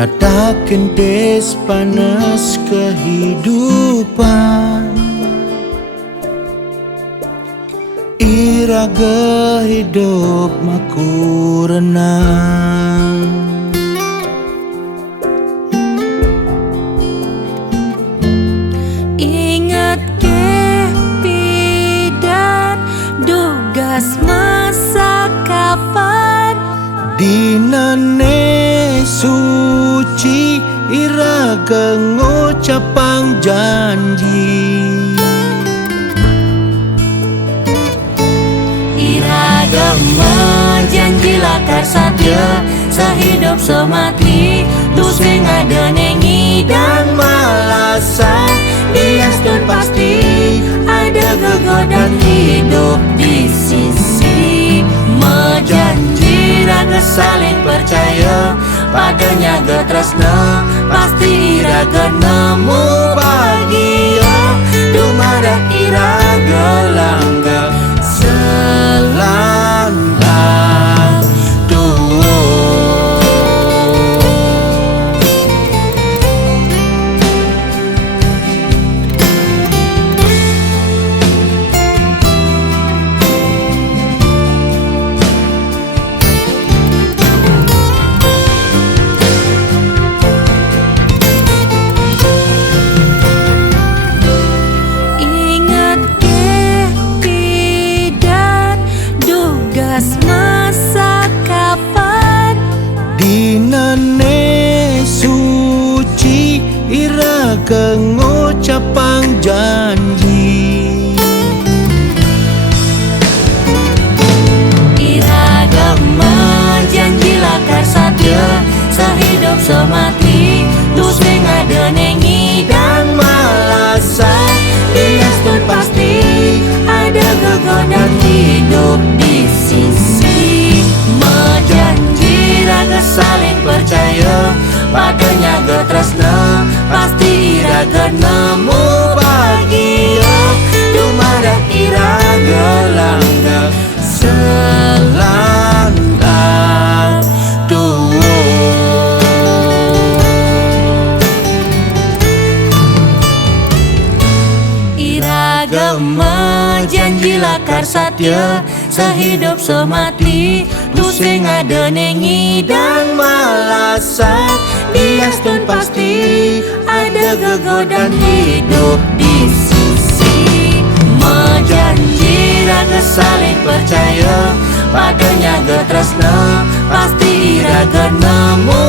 Nadakan des panas kehidupan, iraga hidup maku renang. Ingat ke pidan dugas masa kapan, dinane suci iraga ngucapang janji. iraga menjanji lakar satya sehidup semati, tu sing ada nengi Dan malasan diastun pasti ada gegodan hidup di sisi. Menjanji raga saling percaya, padanya getresna pasti iraga nemu bahagia. Dumada iraga langga selangkah masa kapan, dinane suci iraga ngucapang janji. iraga menjanji lakar satya sehidup semati, tu sing ada nengi Dan malasan diastun pasti ada gegodan hidup di sisi. Menjanji raga saling percaya, padanya getresna pasti iraga nemu bahagia. Dumada iraga langga selangkah iraga menjanji lakar satya sehidup semati, tu sing ada nengi Dan malasan diastun pasti ada gegodan hidup di sisi. Menjanji raga saling percaya, padanya getresna pasti iraga nemu